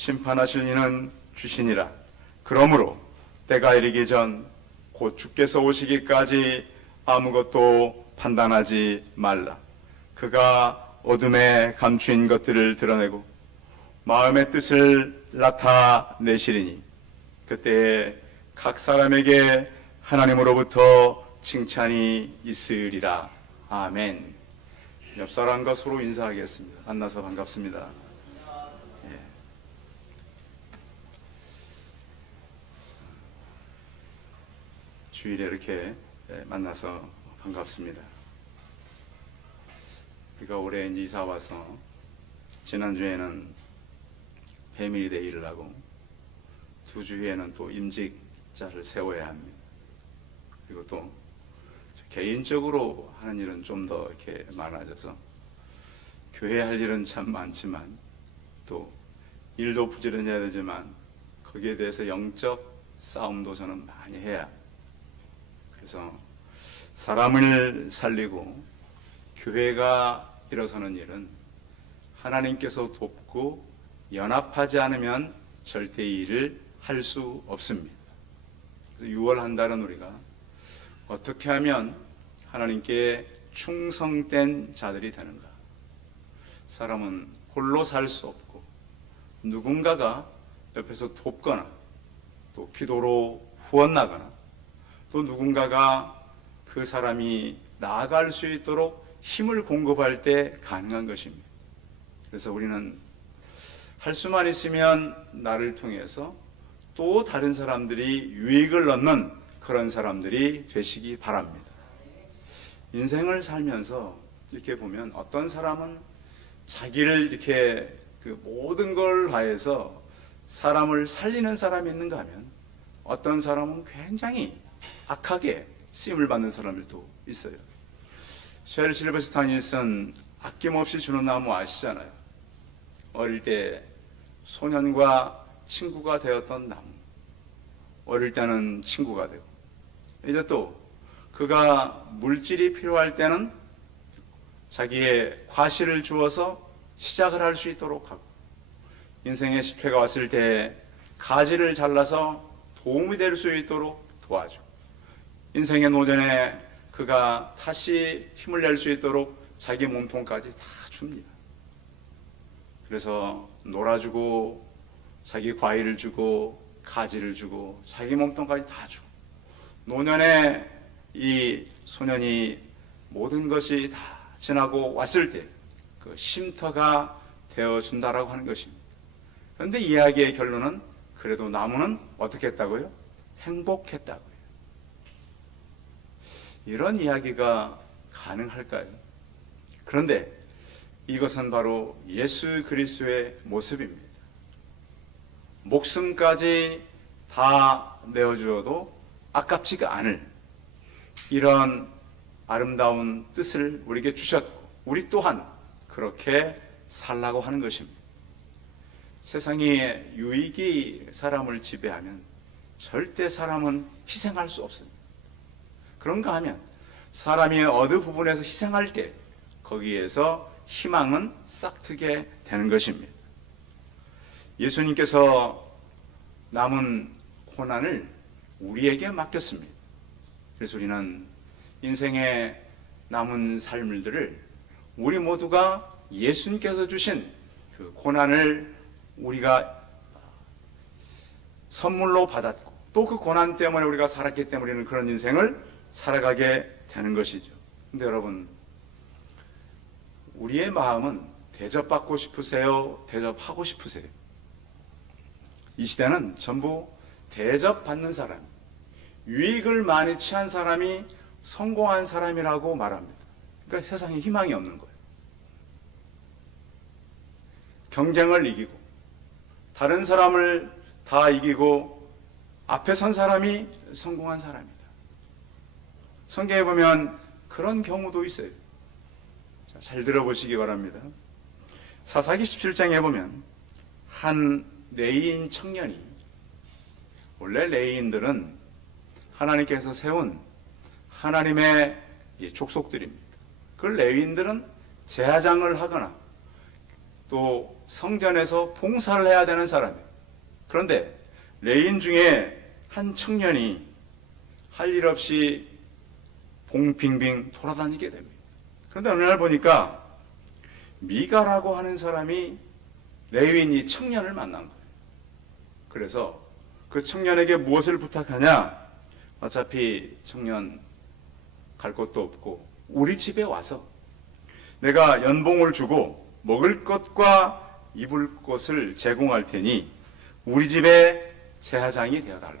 심판하실 이는 주시니라. 그러므로 때가 이르기 전 곧 주께서 오시기까지 아무것도 판단하지 말라. 그가 어둠에 감추인 것들을 드러내고 마음의 뜻을 나타내시리니 그때에 각 사람에게 하나님으로부터 칭찬이 있으리라. 아멘. 옆 사람과 서로 인사하겠습니다. 만나서 반갑습니다. 주일에 이렇게 만나서 반갑습니다. 우리가 올해 이사 와서 지난주에는 패밀리 데이를 하고 2주 후에는 또 임직자를 세워야 합니다. 그리고 또 개인적으로 하는 일은 좀 더 이렇게 많아져서 교회 할 일은 참 많지만 또 일도 부지런해야 되지만 거기에 대해서 영적 싸움도 저는 많이 해야 합니다. 그래서 사람을 살리고 교회가 일어서는 일은 하나님께서 돕고 연합하지 않으면 절대 이 일을 할 수 없습니다. 6월 한 달은 우리가 어떻게 하면 하나님께 충성된 자들이 되는가? 사람은 홀로 살 수 없고 누군가가 옆에서 돕거나 또 기도로 후원나거나 또 누군가가 그 사람이 나아갈 수 있도록 힘을 공급할 때 가능한 것입니다. 그래서 우리는 할 수만 있으면 나를 통해서 또 다른 사람들이 유익을 얻는 그런 사람들이 되시기 바랍니다. 인생을 살면서 이렇게 보면 어떤 사람은 자기를 이렇게 그 모든 걸 다해서 사람을 살리는 사람이 있는가 하면 어떤 사람은 굉장히 악하게 쓰임을 받는 사람들도 있어요. 쉘 실버스타 닐슨 아낌없이 주는 나무 아시잖아요. 어릴 때 소년과 친구가 되었던 나무. 어릴 때는 친구가 되고 이제 또 그가 물질이 필요할 때는 자기의 과실을 주어서 시작을 할 수 있도록 하고 인생의 실패가 왔을 때 가지를 잘라서 도움이 될 수 있도록 도와주고 인생의 노전에 그가 다시 힘을 낼 수 있도록 자기 몸통까지 다 줍니다. 그래서 놀아주고 자기 과일을 주고 가지를 주고 자기 몸통까지 다 주고 노년에 이 소년이 모든 것이 다 지나고 왔을 때 그 쉼터가 되어준다라고 하는 것입니다. 그런데 이야기의 결론은 그래도 나무는 어떻게 했다고요? 행복했다고요. 이런 이야기가 가능할까요? 그런데 이것은 바로 예수 그리스도의 모습입니다. 목숨까지 다 내어주어도 아깝지가 않을 이런 아름다운 뜻을 우리에게 주셨고 우리 또한 그렇게 살라고 하는 것입니다. 세상에 유익이 사람을 지배하면 절대 사람은 희생할 수 없습니다. 그런가 하면 사람이 어느 부분에서 희생할 때 거기에서 희망은 싹트게 되는 것입니다. 예수님께서 남은 고난을 우리에게 맡겼습니다. 그래서 우리는 인생의 남은 삶들을 우리 모두가 예수님께서 주신 그 고난을 우리가 선물로 받았고 또 그 고난 때문에 우리가 살았기 때문에 우리는 그런 인생을 살아가게 되는 것이죠. 근데 여러분, 우리의 마음은 대접받고 싶으세요? 대접하고 싶으세요? 이 시대는 전부 대접받는 사람, 유익을 많이 취한 사람이 성공한 사람이라고 말합니다. 그러니까 세상에 희망이 없는 거예요. 경쟁을 이기고 다른 사람을 다 이기고 앞에 선 사람이 성공한 사람이다. 성경에 보면 그런 경우도 있어요. 자, 잘 들어보시기 바랍니다. 사사기 17장에 보면 한 레위인 청년이, 원래 레위인들은 하나님께서 세운 하나님의 족속들입니다. 그 레위인들은 제사장을 하거나 또 성전에서 봉사를 해야 되는 사람이에요. 그런데 레위인 중에 한 청년이 할 일 없이 봉빙빙 돌아다니게 됩니다. 그런데 어느 날 보니까 미가라고 하는 사람이 레위인이 청년을 만난 거예요. 그래서 그 청년에게 무엇을 부탁하냐? 어차피 청년 갈 곳도 없고 우리 집에 와서 내가 연봉을 주고 먹을 것과 입을 것을 제공할 테니 우리 집에 제사장이 되어달라.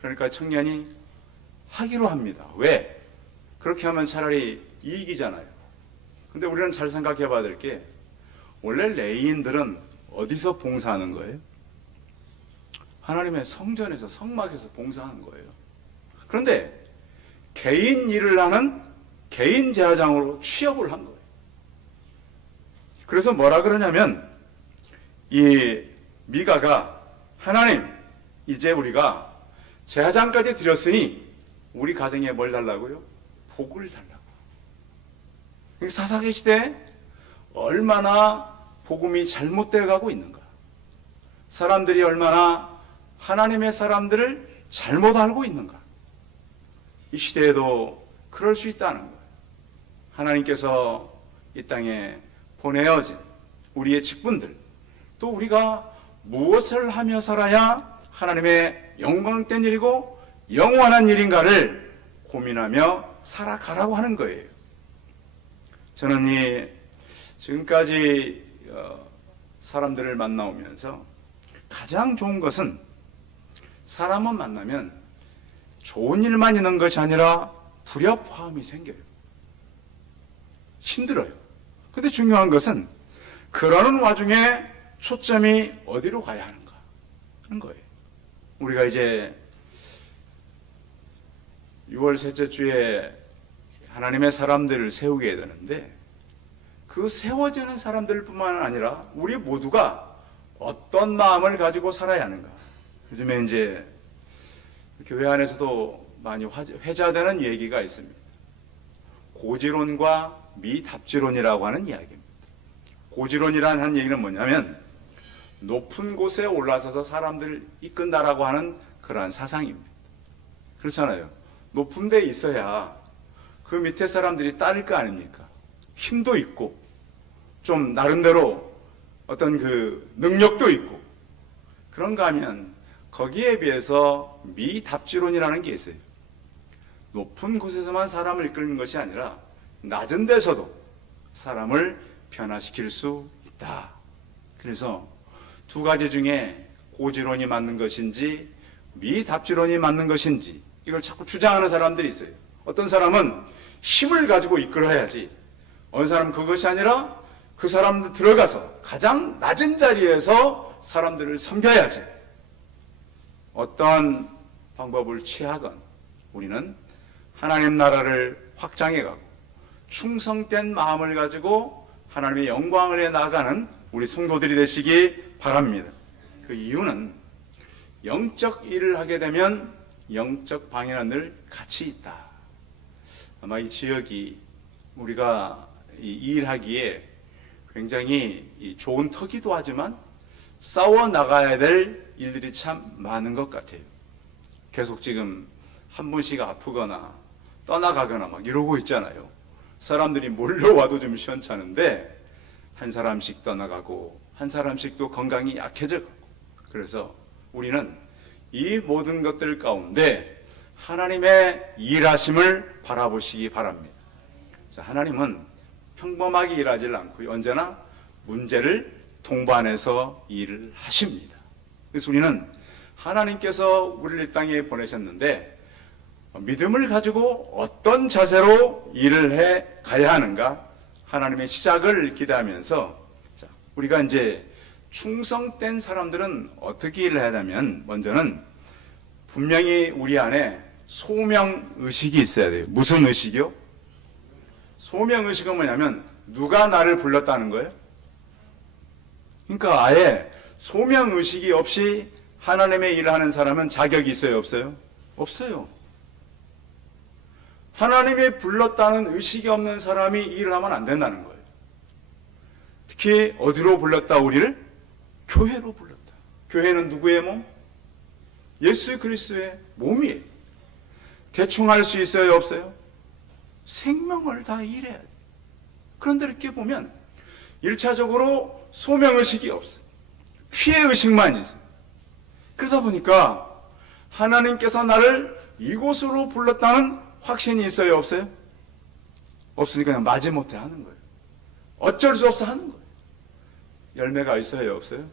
그러니까 청년이 하기로 합니다. 왜? 그렇게 하면 차라리 이익이잖아요. 근데 우리는 잘 생각해 봐야 될 게, 원래 레위인들은 어디서 봉사하는 거예요? 하나님의 성전에서, 성막에서 봉사하는 거예요. 그런데 개인 일을 하는 개인 제사장으로 취업을 한 거예요. 그래서 뭐라 그러냐면, 이 미가가 하나님, 이제 우리가 제사장까지 드렸으니 우리 가정에 뭘 달라고요? 복을 달라고. 사사기 시대에 얼마나 복음이 잘못되어 가고 있는가. 사람들이 얼마나 하나님의 사람들을 잘못 알고 있는가. 이 시대에도 그럴 수 있다는 거예요. 하나님께서 이 땅에 보내어진 우리의 직분들, 또 우리가 무엇을 하며 살아야 하나님의 영광된 일이고 영원한 일인가를 고민하며 살아가라고 하는 거예요. 저는 지금까지 사람들을 만나오면서 가장 좋은 것은, 사람을 만나면 좋은 일만 있는 것이 아니라 불협화음이 생겨요. 힘들어요. 근데 중요한 것은 그러는 와중에 초점이 어디로 가야 하는가 하는 거예요. 우리가 이제 6월 셋째 주에 하나님의 사람들을 세우게 되는데, 그 세워지는 사람들뿐만 아니라 우리 모두가 어떤 마음을 가지고 살아야 하는가. 요즘에 이제 교회 안에서도 많이 회자되는 얘기가 있습니다. 고지론과 미답지론이라고 하는 이야기입니다. 고지론이라는 얘기는 뭐냐면, 높은 곳에 올라서서 사람들을 이끈다라고 하는 그러한 사상입니다. 그렇잖아요. 높은 데 있어야 그 밑에 사람들이 따를 거 아닙니까? 힘도 있고 좀 나름대로 어떤 그 능력도 있고. 그런가 하면 거기에 비해서 미답지론이라는 게 있어요. 높은 곳에서만 사람을 이끄는 것이 아니라 낮은 데서도 사람을 변화시킬 수 있다. 그래서 두 가지 중에 고지론이 맞는 것인지 미답지론이 맞는 것인지, 이걸 자꾸 주장하는 사람들이 있어요. 어떤 사람은 힘을 가지고 이끌어야지, 어느 사람은 그것이 아니라 그 사람들 들어가서 가장 낮은 자리에서 사람들을 섬겨야지. 어떤 방법을 취하건 우리는 하나님 나라를 확장해가고 충성된 마음을 가지고 하나님의 영광을 해 나가는 우리 성도들이 되시기 바랍니다. 그 이유는 영적 일을 하게 되면 영적 방해는 늘 같이 있다. 아마 이 지역이 우리가 이 일하기에 굉장히 좋은 터기도 하지만 싸워 나가야 될 일들이 참 많은 것 같아요. 계속 지금 한 분씩 아프거나 떠나가거나 막 이러고 있잖아요. 사람들이 몰려와도 좀 시원찮은데 한 사람씩 떠나가고 한 사람씩 또 건강이 약해져가고. 그래서 우리는 이 모든 것들 가운데 하나님의 일하심을 바라보시기 바랍니다. 하나님은 평범하게 일하지 않고 언제나 문제를 동반해서 일을 하십니다. 그래서 우리는 하나님께서 우리를 이 땅에 보내셨는데 믿음을 가지고 어떤 자세로 일을 해 가야 하는가, 하나님의 시작을 기대하면서, 우리가 이제 충성된 사람들은 어떻게 일을 해야 하냐면, 먼저는 분명히 우리 안에 소명의식이 있어야 돼요. 무슨 의식이요? 소명의식은 뭐냐면 누가 나를 불렀다는 거예요? 그러니까 아예 소명의식이 없이 하나님의 일을 하는 사람은 자격이 있어요, 없어요? 없어요. 하나님이 불렀다는 의식이 없는 사람이 일을 하면 안 된다는 거예요. 특히 어디로 불렀다 우리를? 교회로 불렀다. 교회는 누구의 몸? 예수 그리스도의 몸이에요. 대충 할 수 있어요, 없어요? 생명을 다 일해야 돼요. 그런데 이렇게 보면 1차적으로 소명의식이 없어요. 피해의식만 있어요. 그러다 보니까 하나님께서 나를 이곳으로 불렀다는 확신이 있어요, 없어요? 없으니까 그냥 마지못해 하는 거예요. 어쩔 수 없어 하는 거예요. 열매가 있어요, 없어요?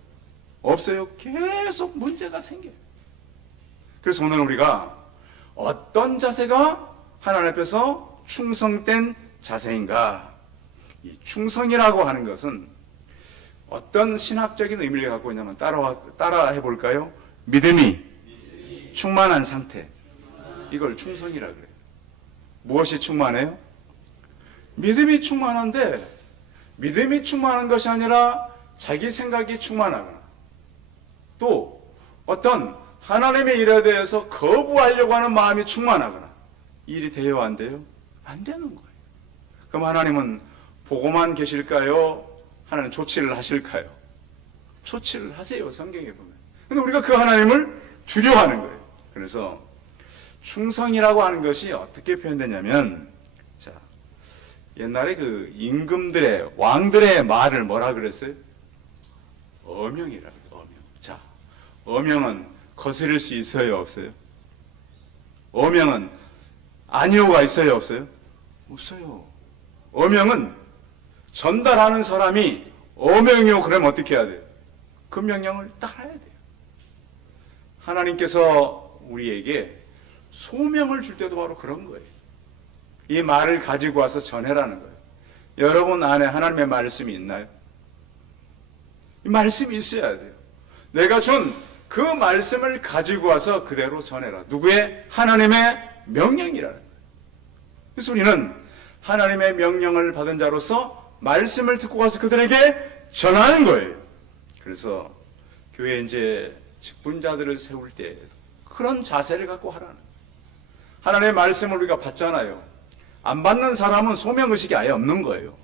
없어요. 계속 문제가 생겨요. 그래서 오늘 우리가 어떤 자세가 하나님 앞에서 충성된 자세인가? 이 충성이라고 하는 것은 어떤 신학적인 의미를 갖고 있냐면 따라 해볼까요? 믿음이 충만한 상태. 이걸 충성이라 그래요. 무엇이 충만해요? 믿음이 충만한데 믿음이 충만한 것이 아니라 자기 생각이 충만하거나 또 어떤 하나님의 일에 대해서 거부하려고 하는 마음이 충만하거나 이 일이 돼요, 안 돼요? 안 되는 거예요. 그럼 하나님은 보고만 계실까요? 하나님 조치를 하실까요? 조치를 하세요, 성경에 보면. 근데 우리가 그 하나님을 두려워하는 거예요. 그래서 충성이라고 하는 것이 어떻게 표현되냐면, 자, 옛날에 그 임금들의, 왕들의 말을 뭐라 그랬어요? 어명이라고 해요, 어명. 자, 어명은 거스릴 수 있어요, 없어요? 어명은 아니오가 있어요, 없어요? 없어요. 어명은 전달하는 사람이 어명이요 그러면 어떻게 해야 돼요? 그 명령을 따라야 돼요. 하나님께서 우리에게 소명을 줄 때도 바로 그런 거예요. 이 말을 가지고 와서 전해라는 거예요. 여러분 안에 하나님의 말씀이 있나요? 이 말씀이 있어야 돼요. 내가 준 그 말씀을 가지고 와서 그대로 전해라. 누구의? 하나님의 명령이라는 거예요. 그래서 우리는 하나님의 명령을 받은 자로서 말씀을 듣고 가서 그들에게 전하는 거예요. 그래서 교회에 이제 직분자들을 세울 때 그런 자세를 갖고 하라는 거예요. 하나님의 말씀을 우리가 받잖아요. 안 받는 사람은 소명의식이 아예 없는 거예요.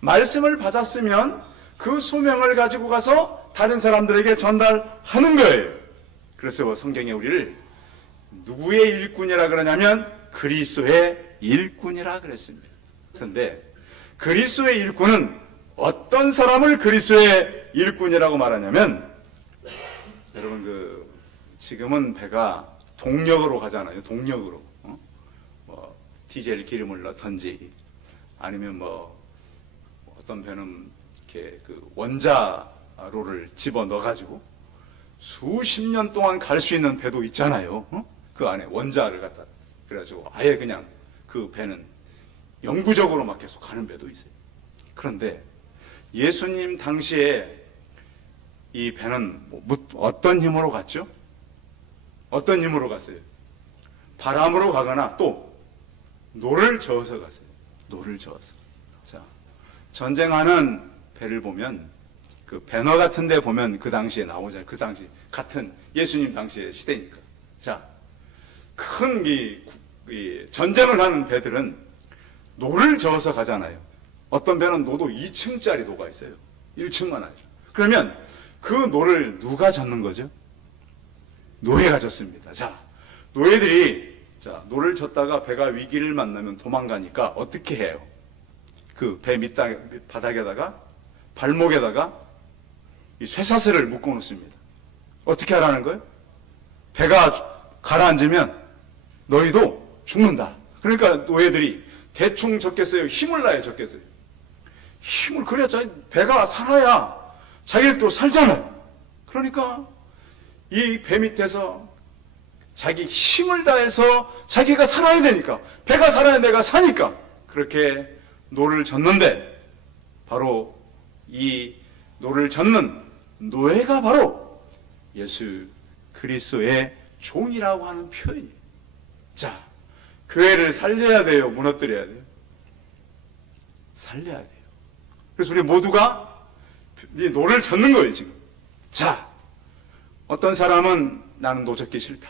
말씀을 받았으면 그 소명을 가지고 가서 다른 사람들에게 전달하는 거예요. 그래서 성경에 우리를 누구의 일꾼이라 그러냐면 그리스도의 일꾼이라 그랬습니다. 그런데 그리스도의 일꾼은 어떤 사람을 그리스도의 일꾼이라고 말하냐면, 여러분 지금은 배가 동력으로 가잖아요. 동력으로. 뭐 디젤 기름을 넣던지 아니면 어떤 배는 이렇게 원자로를 집어 넣어가지고 수십 년 동안 갈 수 있는 배도 있잖아요. 그 안에 원자를 갖다 그래가지고 아예 그냥 그 배는 영구적으로 막 계속 가는 배도 있어요. 그런데 예수님 당시에 이 배는 어떤 힘으로 갔죠? 어떤 힘으로 갔어요? 바람으로 가거나 또 노를 저어서 갔어요. 노를 저어서. 자, 전쟁하는 배를 보면 그 배너 같은 데 보면 그 당시에 나오잖아요. 그 당시 같은 예수님 당시의 시대니까. 자, 큰 전쟁을 하는 배들은 노를 저어서 가잖아요. 어떤 배는 노도 2층짜리 노가 있어요. 1층만 아니라. 그러면 그 노를 누가 젓는 거죠? 노예가 젓습니다. 자, 노예들이 노를 젓다가 배가 위기를 만나면 도망가니까 어떻게 해요? 그 배 바닥에다가 발목에다가 이 쇠사슬을 묶어 놓습니다. 어떻게 하라는 거예요? 배가 가라앉으면 너희도 죽는다. 그러니까 노예들이 대충 젓겠어요? 힘을 나야 젓겠어요? 힘을 그래야 배가 살아야 자기를 또 살잖아요. 그러니까 이 배 밑에서 자기 힘을 다해서 자기가 살아야 되니까, 배가 살아야 내가 사니까 그렇게 노를 젓는데, 바로 이 노를 젓는 노예가 바로 예수 그리스도의 종이라고 하는 표현이에요. 자, 교회를 살려야 돼요? 무너뜨려야 돼요? 살려야 돼요. 그래서 우리 모두가 이 노를 젓는 거예요, 지금. 자, 어떤 사람은 나는 노 젓기 싫다.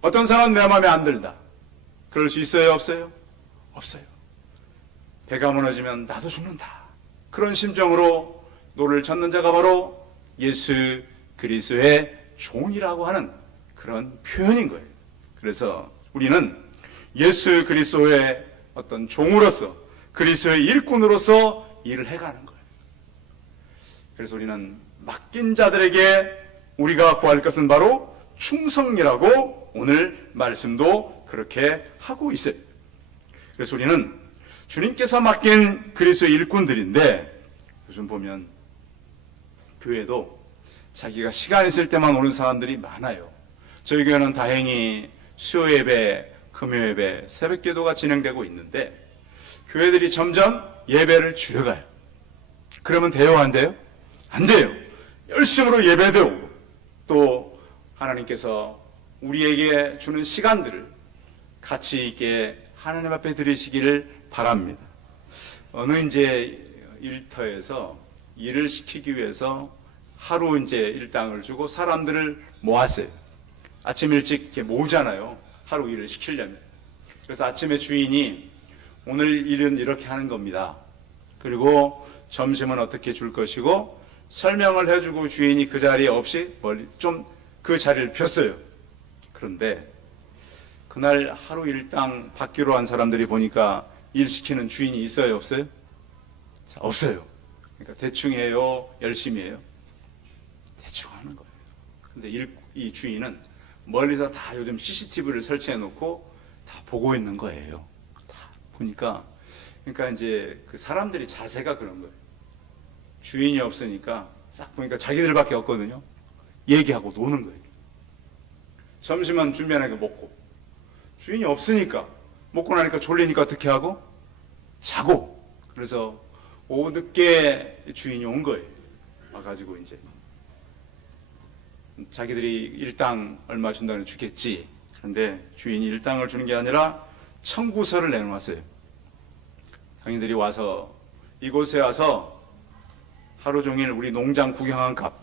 어떤 사람은 내 마음에 안 들다. 그럴 수 있어요, 없어요? 없어요. 배가 무너지면 나도 죽는다. 그런 심정으로 노를 젓는 자가 바로 예수 그리스도의 종이라고 하는 그런 표현인 거예요. 그래서 우리는 예수 그리스도의 어떤 종으로서, 그리스도의 일꾼으로서 일을 해가는 거예요. 그래서 우리는 맡긴 자들에게 우리가 구할 것은 바로 충성이라고 오늘 말씀도 그렇게 하고 있어요. 그래서 우리는 주님께서 맡긴 그리스도의 일꾼들인데, 요즘 보면 교회도 자기가 시간 있을 때만 오는 사람들이 많아요. 저희 교회는 다행히 수요 예배, 금요 예배, 새벽 기도가 진행되고 있는데 교회들이 점점 예배를 줄여가요. 그러면 돼요, 안 돼요? 안 돼요. 열심으로 예배드리고 또 하나님께서 우리에게 주는 시간들을 가치 있게 하나님 앞에 드리시기를 바랍니다. 어느 이제 일터에서 일을 시키기 위해서 하루 이제 일당을 주고 사람들을 모았어요. 아침 일찍 이렇게 모으잖아요. 하루 일을 시키려면. 그래서 아침에 주인이 오늘 일은 이렇게 하는 겁니다. 그리고 점심은 어떻게 줄 것이고 설명을 해주고 주인이 그 자리에 없이 멀리 좀 그 자리를 폈어요. 그런데 그날 하루 일당 받기로 한 사람들이 보니까 일 시키는 주인이 있어요, 없어요? 자, 없어요. 그러니까 대충 해요, 열심히 해요? 대충 하는 거예요. 근데 이 주인은 멀리서 다 요즘 CCTV를 설치해 놓고 다 보고 있는 거예요. 다 보니까, 그러니까 이제 그 사람들이 자세가 그런 거예요. 주인이 없으니까 싹 보니까 자기들밖에 없거든요. 얘기하고 노는 거예요. 점심은 준비하니까 먹고, 주인이 없으니까 먹고 나니까 졸리니까 어떻게 하고? 자고. 그래서 오후 늦게 주인이 온 거예요. 와가지고 이제 자기들이 일당 얼마 준다고 주겠지. 그런데 주인이 일당을 주는 게 아니라 청구서를 내놓았어요. 상인들이 와서 이곳에 와서 하루 종일 우리 농장 구경한 값,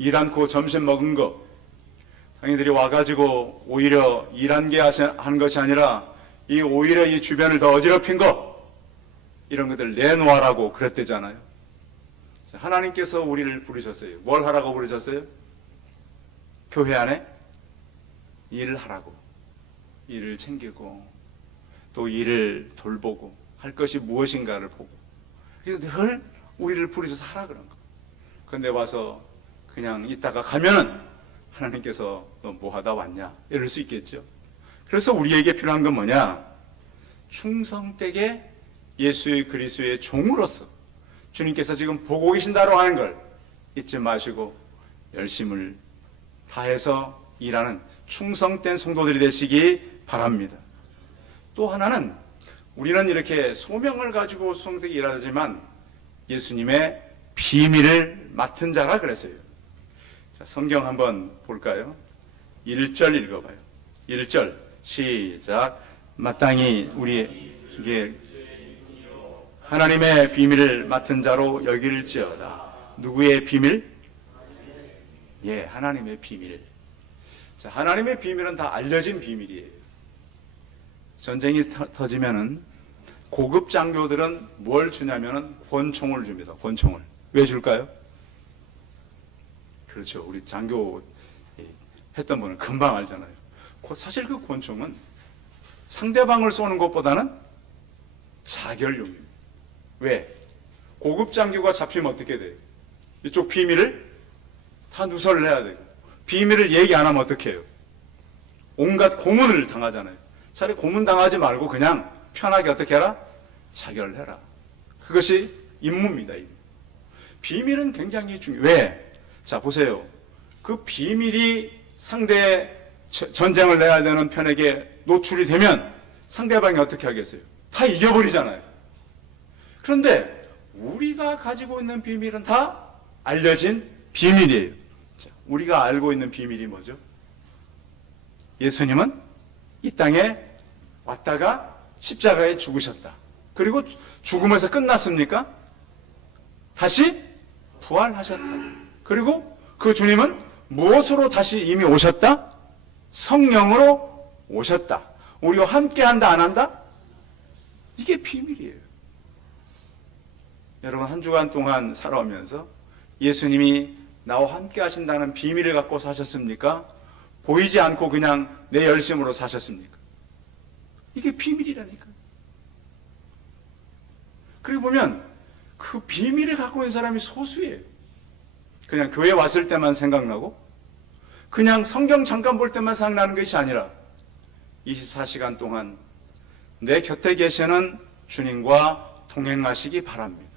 일 않고 점심 먹은 거, 상인들이 와가지고 오히려 일한 게 한 것이 아니라 오히려 이 주변을 더 어지럽힌 거, 이런 것들 내놓으라고 그랬대잖아요. 하나님께서 우리를 부르셨어요. 뭘 하라고 부르셨어요? 교회 안에 일을 하라고. 일을 챙기고 또 일을 돌보고 할 것이 무엇인가를 보고. 그래서 늘 우리를 부르셔서 하라 그런 거. 그런데 와서 그냥 있다가 가면은 하나님께서 너 뭐 하다 왔냐? 이럴 수 있겠죠. 그래서 우리에게 필요한 건 뭐냐? 충성되게 예수의 그리스도의 종으로서 주님께서 지금 보고 계신다고 하는 걸 잊지 마시고 열심을 다해서 일하는 충성된 성도들이 되시기 바랍니다. 또 하나는 우리는 이렇게 소명을 가지고 충성되게 일하지만 예수님의 비밀을 맡은 자라 그랬어요. 자, 성경 한번 볼까요? 1절 읽어봐요. 1절 시작. 마땅히 우리에게 하나님의 비밀을 맡은 자로 여길지어다. 누구의 비밀? 예, 하나님의 비밀. 자, 하나님의 비밀은 다 알려진 비밀이에요. 전쟁이 터지면은 고급 장교들은 뭘 주냐면은 권총을 줍니다. 권총을. 왜 줄까요? 그렇죠. 우리 장교 했던 분은 금방 알잖아요. 사실 그 권총은 상대방을 쏘는 것보다는 자결용입니다. 왜? 고급 장교가 잡히면 어떻게 돼요? 이쪽 비밀을 다 누설을 해야 되고, 비밀을 얘기 안 하면 어떻게 해요? 온갖 고문을 당하잖아요. 차라리 고문 당하지 말고 그냥 편하게 어떻게 해라? 자결을 해라. 그것이 임무입니다. 임무. 비밀은 굉장히 중요해요. 왜? 자, 보세요. 그 비밀이 상대의 전쟁을 내야 되는 편에게 노출이 되면 상대방이 어떻게 하겠어요? 다 이겨버리잖아요. 그런데 우리가 가지고 있는 비밀은 다 알려진 비밀이에요. 자, 우리가 알고 있는 비밀이 뭐죠? 예수님은 이 땅에 왔다가 십자가에 죽으셨다. 그리고 죽음에서 끝났습니까? 다시 부활하셨다. 그리고 그 주님은 무엇으로 다시 이미 오셨다? 성령으로 오셨다. 우리와 함께 한다, 안 한다? 이게 비밀이에요. 여러분, 한 주간 동안 살아오면서 예수님이 나와 함께 하신다는 비밀을 갖고 사셨습니까? 보이지 않고 그냥 내 열심으로 사셨습니까? 이게 비밀이라니까요. 그리고 보면 그 비밀을 갖고 있는 사람이 소수예요. 그냥 교회 왔을 때만 생각나고 그냥 성경 잠깐 볼 때만 생각나는 것이 아니라 24시간 동안 내 곁에 계시는 주님과 동행하시기 바랍니다.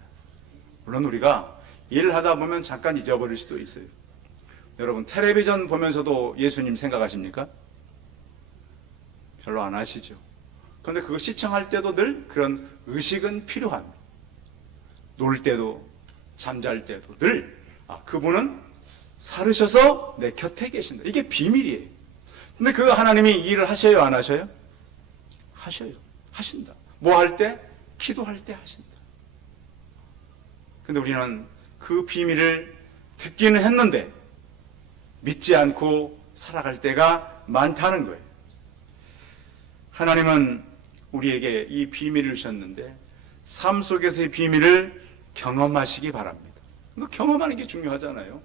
물론 우리가 일을 하다 보면 잠깐 잊어버릴 수도 있어요. 여러분, 텔레비전 보면서도 예수님 생각하십니까? 별로 안 하시죠. 그런데 그거 시청할 때도 늘 그런 의식은 필요합니다. 놀 때도 잠잘 때도 늘 그분은 살으셔서 내 곁에 계신다. 이게 비밀이에요. 근데 그 하나님이 일을 하셔요, 안 하셔요? 하셔요. 하신다. 뭐 할 때? 기도할 때 하신다. 근데 우리는 그 비밀을 듣기는 했는데 믿지 않고 살아갈 때가 많다는 거예요. 하나님은 우리에게 이 비밀을 주셨는데 삶 속에서의 비밀을 경험하시기 바랍니다. 경험하는 게 중요하잖아요.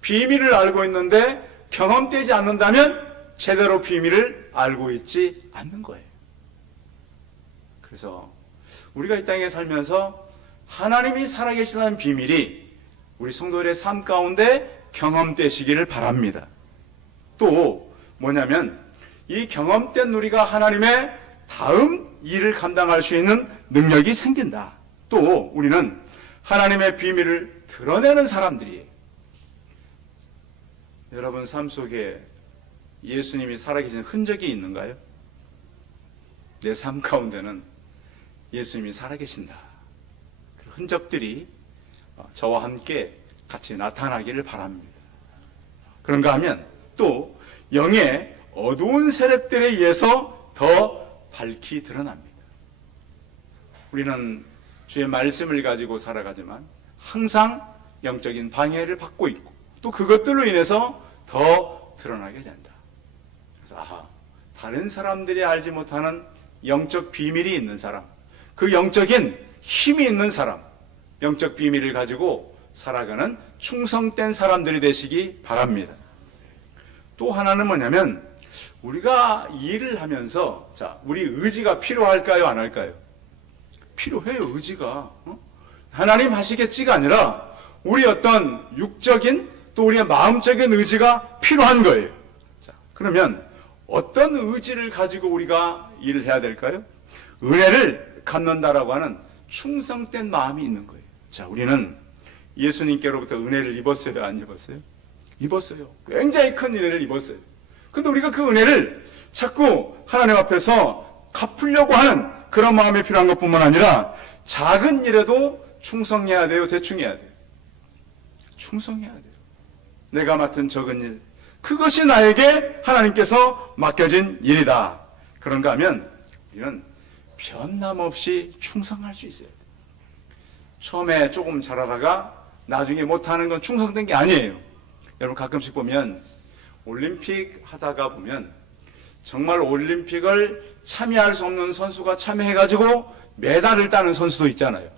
비밀을 알고 있는데 경험되지 않는다면 제대로 비밀을 알고 있지 않는 거예요. 그래서 우리가 이 땅에 살면서 하나님이 살아계시다는 비밀이 우리 성도들의 삶 가운데 경험되시기를 바랍니다. 또 뭐냐면 이 경험된 우리가 하나님의 다음 일을 감당할 수 있는 능력이 생긴다. 또 우리는 하나님의 비밀을 드러내는 사람들이에요. 여러분 삶 속에 예수님이 살아계신 흔적이 있는가요? 내 삶 가운데는 예수님이 살아계신다. 그 흔적들이 저와 함께 같이 나타나기를 바랍니다. 그런가 하면 또 영의 어두운 세력들에 의해서 더 밝히 드러납니다. 우리는 주의 말씀을 가지고 살아가지만 항상 영적인 방해를 받고 있고 또 그것들로 인해서 더 드러나게 된다. 그래서 다른 사람들이 알지 못하는 영적 비밀이 있는 사람, 그 영적인 힘이 있는 사람, 영적 비밀을 가지고 살아가는 충성된 사람들이 되시기 바랍니다. 또 하나는 뭐냐면 우리가 일을 하면서 우리 의지가 필요할까요, 안 할까요? 필요해요. 의지가. 하나님 하시겠지가 아니라 우리 어떤 육적인 또 우리의 마음적인 의지가 필요한 거예요. 그러면 어떤 의지를 가지고 우리가 일을 해야 될까요? 은혜를 갖는다라고 하는 충성된 마음이 있는 거예요. 우리는 예수님께로부터 은혜를 입었어요, 안 입었어요? 입었어요. 굉장히 큰 은혜를 입었어요. 근데 우리가 그 은혜를 자꾸 하나님 앞에서 갚으려고 하는 그런 마음이 필요한 것뿐만 아니라 작은 일에도 충성해야 돼요, 대충 해야 돼요? 충성해야 돼요. 내가 맡은 적은 일, 그것이 나에게 하나님께서 맡겨진 일이다. 그런가 하면 우리는 변함없이 충성할 수 있어야 돼요. 처음에 조금 잘하다가 나중에 못하는 건 충성된 게 아니에요. 여러분 가끔씩 보면 올림픽 하다가 보면 정말 올림픽을 참여할 수 없는 선수가 참여해가지고 메달을 따는 선수도 있잖아요.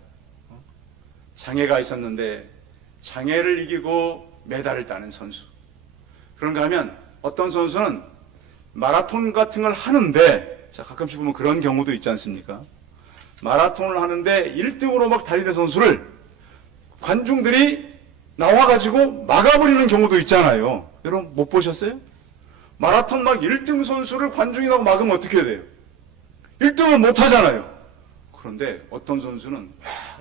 장애가 있었는데 장애를 이기고 메달을 따는 선수. 그런가 하면 어떤 선수는 마라톤 같은 걸 하는데 가끔씩 보면 그런 경우도 있지 않습니까? 마라톤을 하는데 1등으로 막 달리는 선수를 관중들이 나와가지고 막아버리는 경우도 있잖아요. 여러분 못 보셨어요? 마라톤 막 1등 선수를 관중이 나고 막으면 어떻게 돼요? 1등을 못 하잖아요. 그런데 어떤 선수는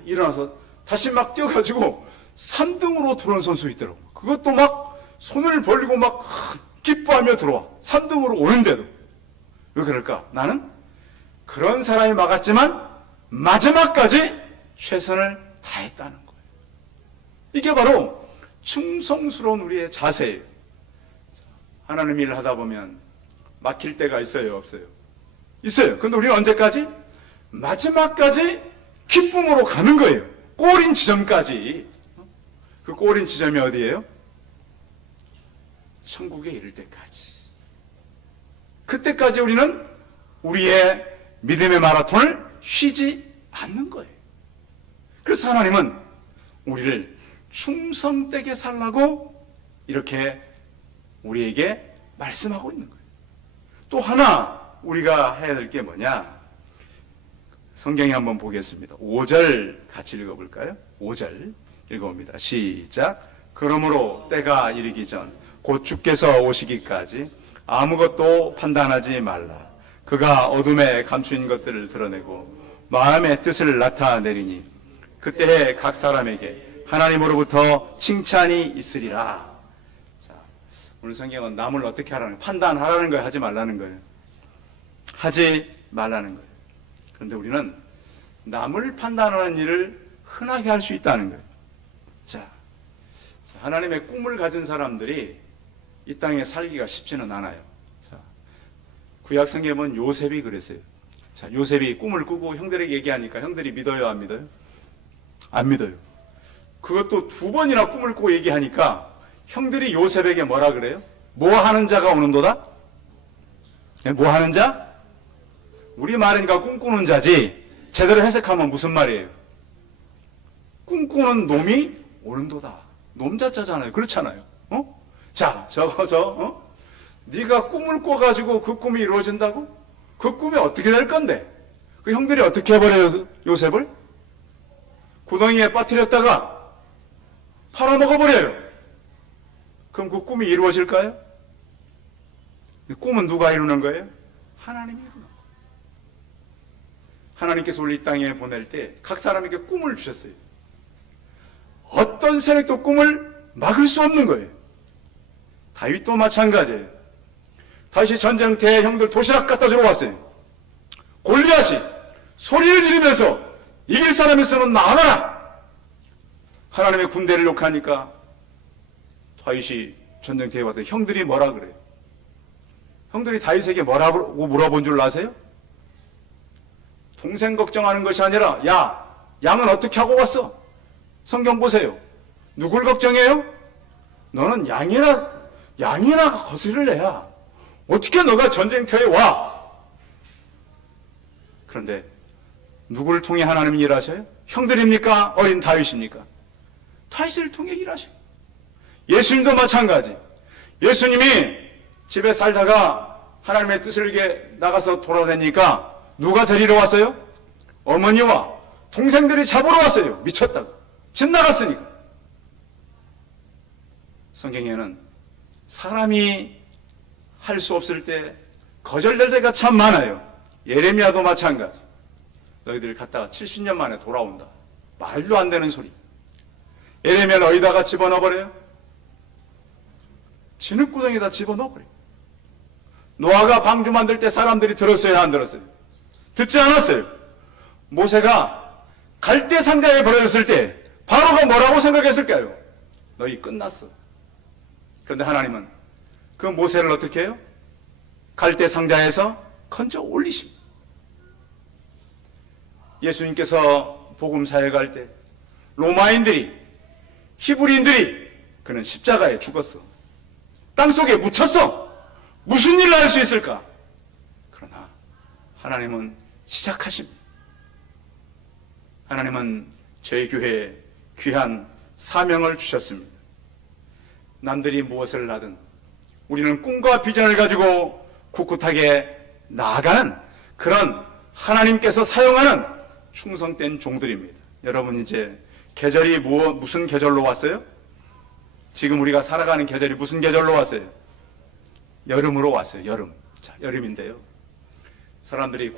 일어나서 다시 막 뛰어가지고 3등으로 들어온 선수 있더라고. 그것도 막 손을 벌리고 막 기뻐하며 들어와. 3등으로 오는데도. 왜 그럴까? 나는 그런 사람이 막았지만 마지막까지 최선을 다했다는 거예요. 이게 바로 충성스러운 우리의 자세예요. 하나님 일을 하다 보면 막힐 때가 있어요, 없어요? 있어요. 근데 우리는 언제까지? 마지막까지 기쁨으로 가는 거예요. 꼬린 지점까지. 그 꼬린 지점이 어디예요? 천국에 이를 때까지. 그때까지 우리는 우리의 믿음의 마라톤을 쉬지 않는 거예요. 그래서 하나님은 우리를 충성되게 살라고 이렇게 우리에게 말씀하고 있는 거예요. 또 하나 우리가 해야 될 게 뭐냐? 성경에 한번 보겠습니다. 5절 같이 읽어볼까요? 5절 읽어봅니다. 시작. 그러므로 때가 이르기 전 곧 주께서 오시기까지 아무것도 판단하지 말라. 그가 어둠에 감추인 것들을 드러내고 마음의 뜻을 나타내리니 그때에 각 사람에게 하나님으로부터 칭찬이 있으리라. 자, 오늘 성경은 남을 어떻게 하라는 거예요? 판단하라는 거예요? 하지 말라는 거예요? 하지 말라는 거예요. 그런데 우리는 남을 판단하는 일을 흔하게 할 수 있다는 거예요. 자, 하나님의 꿈을 가진 사람들이 이 땅에 살기가 쉽지는 않아요. 자, 구약 성경에 보면 요셉이 그랬어요. 자, 요셉이 꿈을 꾸고 형들에게 얘기하니까 형들이 믿어요, 안 믿어요? 안 믿어요. 그것도 2번이나 꿈을 꾸고 얘기하니까 형들이 요셉에게 뭐라 그래요? 뭐 하는 자가 오는도다? 뭐 하는 자? 우리 말이니까 꿈꾸는 자지. 제대로 해석하면 무슨 말이에요? 꿈꾸는 놈이 오는도다. 놈자자잖아요. 그렇잖아요. 자, 네가 꿈을 꿔가지고 그 꿈이 이루어진다고? 그 꿈이 어떻게 될 건데? 그 형들이 어떻게 해버려요, 요셉을? 구덩이에 빠뜨렸다가 팔아먹어버려요. 그럼 그 꿈이 이루어질까요? 꿈은 누가 이루는 거예요? 하나님이 이루는 거예요. 하나님께서 우리 이 땅에 보낼 때 각 사람에게 꿈을 주셨어요. 어떤 세력도 꿈을 막을 수 없는 거예요. 다윗도 마찬가지예요. 다윗이 전쟁터에 형들 도시락 갖다 주러 왔어요. 골리앗이 소리를 지르면서 이길 사람 있으면 나와라. 하나님의 군대를 욕하니까 다윗이 전쟁터에 왔더니 형들이 뭐라 그래요? 형들이 다윗에게 뭐라고 물어본 줄 아세요? 동생 걱정하는 것이 아니라 야, 양은 어떻게 하고 왔어? 성경 보세요. 누굴 걱정해요? 너는 양이나 거스를래야 어떻게 너가 전쟁터에 와? 그런데 누구를 통해 하나님이 일하셔요? 형들입니까? 어린 다윗입니까? 다윗을 통해 일하셔요. 예수님도 마찬가지. 예수님이 집에 살다가 하나님의 뜻을 위해 나가서 돌아다니니까 누가 데리러 왔어요? 어머니와 동생들이 잡으러 왔어요. 미쳤다고. 집 나갔으니까. 성경에는 사람이 할 수 없을 때 거절될 때가 참 많아요. 예레미야도 마찬가지. 너희들 갔다가 70년 만에 돌아온다. 말도 안 되는 소리. 예레미야는 어디다가 집어넣어버려요? 진흙구덩이에다 집어넣어버려요. 노아가 방주 만들 때 사람들이 들었어요, 안 들었어요? 듣지 않았어요. 모세가 갈대 상자에 버려졌을 때 바로가 뭐라고 생각했을까요? 너희 끝났어. 그런데 하나님은 그 모세를 어떻게 해요? 갈대 상자에서 건져 올리십니다. 예수님께서 복음 사회 갈 때 로마인들이, 히브리인들이 그는 십자가에 죽었어. 땅속에 묻혔어. 무슨 일을 할 수 있을까? 그러나 하나님은 시작하십니다. 하나님은 저희 교회에 귀한 사명을 주셨습니다. 남들이 무엇을 하든 우리는 꿈과 비전을 가지고 꿋꿋하게 나아가는 그런 하나님께서 사용하는 충성된 종들입니다. 여러분 이제 계절이 무슨 계절로 왔어요? 지금 우리가 살아가는 계절이 무슨 계절로 왔어요? 여름으로 왔어요. 여름. 자, 여름인데요. 사람들이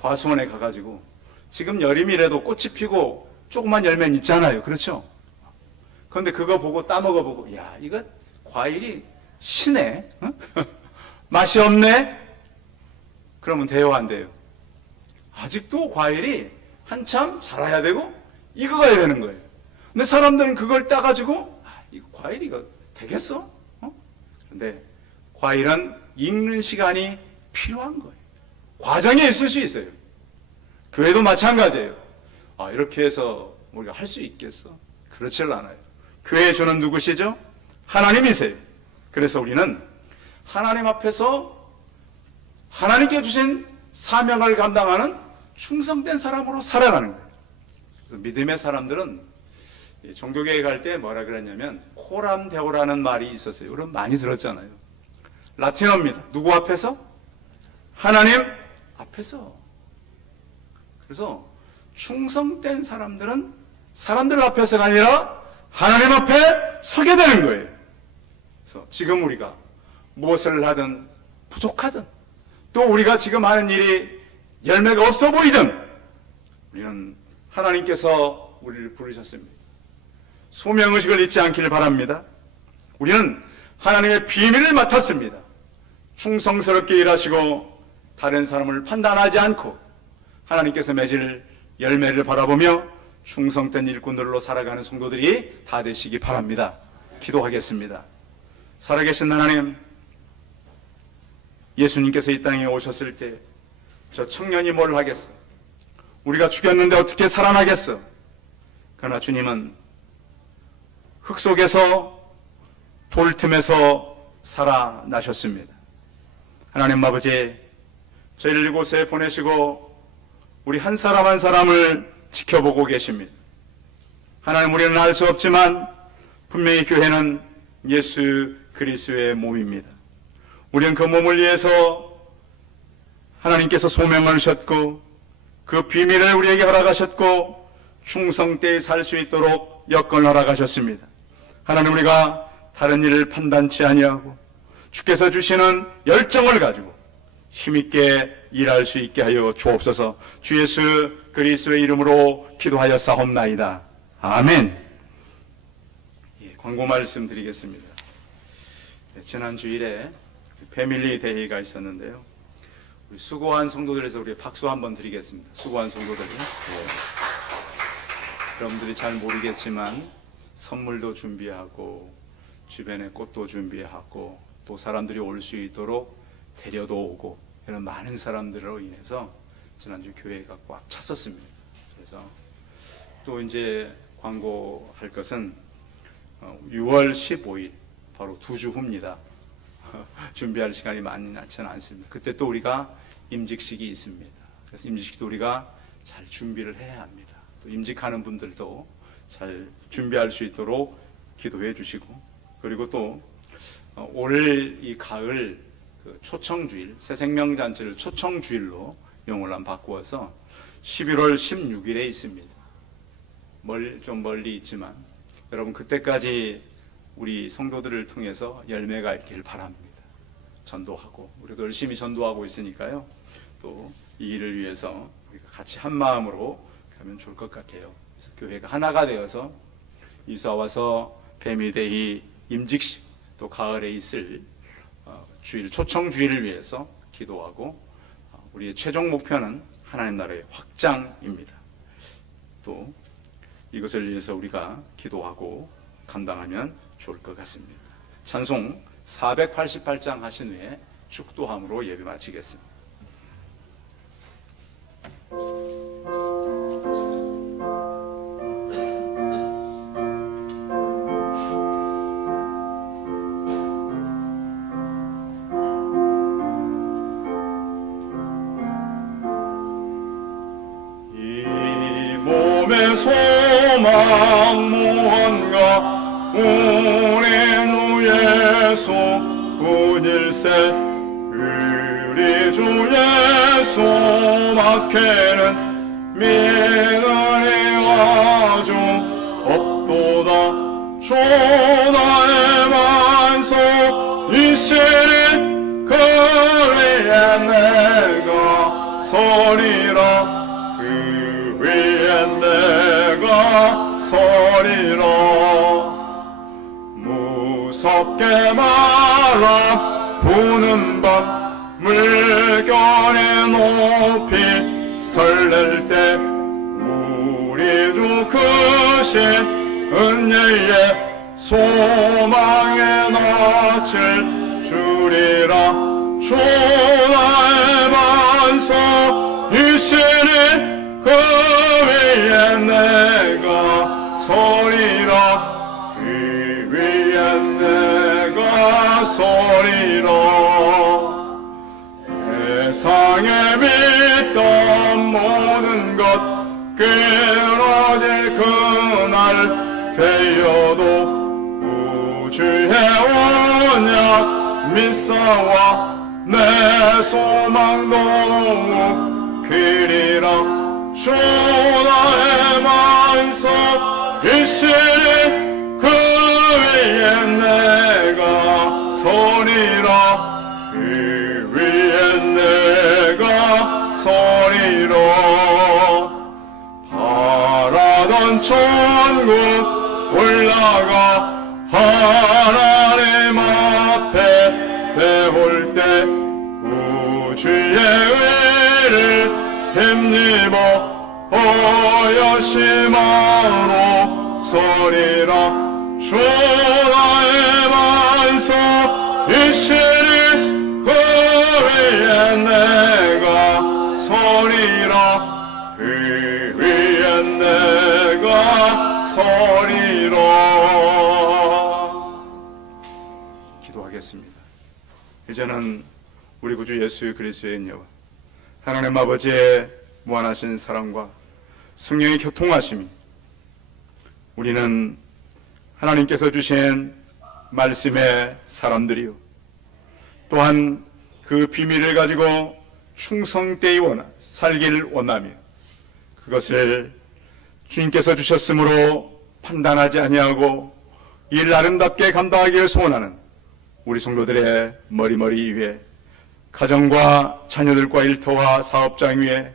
과수원에 가가지고 지금 여름이라도 꽃이 피고 조그만 열매는 있잖아요. 그렇죠? 그런데 그거 보고 따먹어보고 야, 이거 과일이 시네? 맛이 없네? 그러면 돼요, 안 돼요? 아직도 과일이 한참 자라야 되고 익어가야 되는 거예요. 근데 사람들은 그걸 따가지고 이거 과일 이거 되겠어? 그런데 과일은 익는 시간이 필요한 거예요. 과정에 있을 수 있어요. 교회도 마찬가지예요. 이렇게 해서 우리가 할 수 있겠어? 그렇지 않아요. 교회에 주는 누구시죠? 하나님이세요. 그래서 우리는 하나님 앞에서 하나님께 주신 사명을 감당하는 충성된 사람으로 살아가는 거예요. 그래서 믿음의 사람들은 종교계에 갈 때 뭐라 그랬냐면 코람데오라는 말이 있었어요. 여러분 많이 들었잖아요. 라틴어입니다. 누구 앞에서? 하나님 앞에서. 그래서 충성된 사람들은 사람들 앞에서가 아니라 하나님 앞에 서게 되는 거예요. 그래서 지금 우리가 무엇을 하든 부족하든 또 우리가 지금 하는 일이 열매가 없어 보이든 우리는 하나님께서 우리를 부르셨습니다. 소명의식을 잊지 않기를 바랍니다. 우리는 하나님의 비밀을 맡았습니다. 충성스럽게 일하시고 다른 사람을 판단하지 않고 하나님께서 맺을 열매를 바라보며 충성된 일꾼들로 살아가는 성도들이 다 되시기 바랍니다. 기도하겠습니다. 살아계신 하나님, 예수님께서 이 땅에 오셨을 때 저 청년이 뭘 하겠어? 우리가 죽였는데 어떻게 살아나겠어? 그러나 주님은 흙 속에서 돌 틈에서 살아나셨습니다. 하나님 아버지, 저희를 이곳에 보내시고 우리 한 사람 한 사람을 지켜보고 계십니다. 하나님, 우리는 알 수 없지만 분명히 교회는 예수 그리스도의 몸입니다. 우리는 그 몸을 위해서 하나님께서 소명을 주셨고 그 비밀을 우리에게 허락하셨고 충성되이 살 수 있도록 여건을 허락하셨습니다. 하나님, 우리가 다른 일을 판단치 아니하고 주께서 주시는 열정을 가지고 힘있게 일할 수 있게 하여 주옵소서. 주 예수 그리스도의 이름으로 기도하여 싸움나이다. 아멘. 광고 말씀 드리겠습니다. 지난 주일에 패밀리 데이가 있었는데요. 우리 수고한 성도들에서 우리 박수 한번 드리겠습니다. 수고한 성도들이. 여러분들이 잘 모르겠지만 선물도 준비하고 주변에 꽃도 준비하고 또 사람들이 올 수 있도록 데려도 오고 이런 많은 사람들로 인해서 지난주 교회가 꽉 찼었습니다. 그래서 또 이제 광고할 것은 6월 15일 바로 2주 후입니다. 준비할 시간이 많지는 않습니다. 그때 또 우리가 임직식이 있습니다. 그래서 임직식도 우리가 잘 준비를 해야 합니다. 또 임직하는 분들도 잘 준비할 수 있도록 기도해 주시고, 그리고 또 올 이 가을 그 초청주일, 새생명잔치를 초청주일로 용어를 한번 바꾸어서 11월 16일에 있습니다. 좀 멀리 있지만 여러분 그때까지 우리 성도들을 통해서 열매가 있기를 바랍니다. 전도하고 우리도 열심히 전도하고 있으니까요. 또 이 일을 위해서 우리가 같이 한 마음으로 가면 좋을 것 같아요. 그래서 교회가 하나가 되어서 이사 와서 패밀리데이 임직식 또 가을에 있을 주일 초청 주일을 위해서 기도하고 우리의 최종 목표는 하나님 나라의 확장입니다. 또 이것을 위해서 우리가 기도하고 감당하면 좋을 것 같습니다. 찬송 488장 하신 후에 축도함으로 예배 마치겠습니다. 이 몸의 소망 무언가 우리 주 예수 분일세 우리 주 예수 막해는 믿으니 아주 없도다. 주 나의 만소 이시니 그 위에 내가 서리라. 그 위에 내가 서리라. 무섭게 말아 부는 밤 물결에 높이 설렐 때 우리 주 크신 은혜의 소망에 낯을 주리라. 주 나의 반석 이시니 그 위에 내가 서리라. 그 위에 내가 서리라. 세상에 믿던 모든 것 끊어질 그날 되어도 우주의 언약 믿사와 내 소망도 그리라. 주 나의 만석 이시니 그 위에 내가 서리라. 그 위에 내가 서리라. 바라던 천국 올라가 하나님 앞에 배울 때 우주의 의를 힘입어 여심하로 서리라. 주 나의 만석 이시니 그 위에 내가 서리라. 그 위에 내가 서리라. 기도하겠습니다. 이제는 우리 구주 예수 그리스도의 은혜와 하나님 아버지의 무한하신 사랑과 성령의 교통하심이 우리는 하나님께서 주신 말씀의 사람들이요 또한 그 비밀을 가지고 충성되이 살기를 원하며 그것을 주님께서 주셨으므로 판단하지 아니하고 이를 아름답게 감당하기를 소원하는 우리 성도들의 머리머리 위에 가정과 자녀들과 일터와 사업장 위에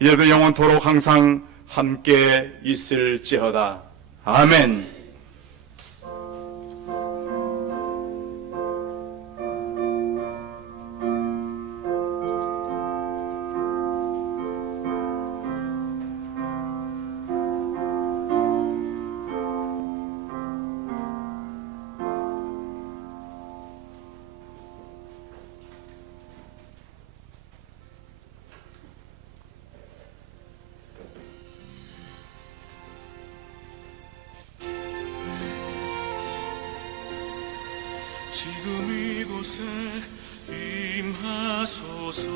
이제도 영원토록 항상 함께 있을지어다. 아멘. 지금 이곳에 임하소서.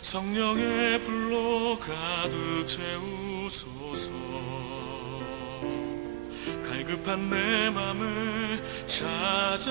성령의 불로 가득 채우소서. 갈급한 내 맘을 찾아오셔서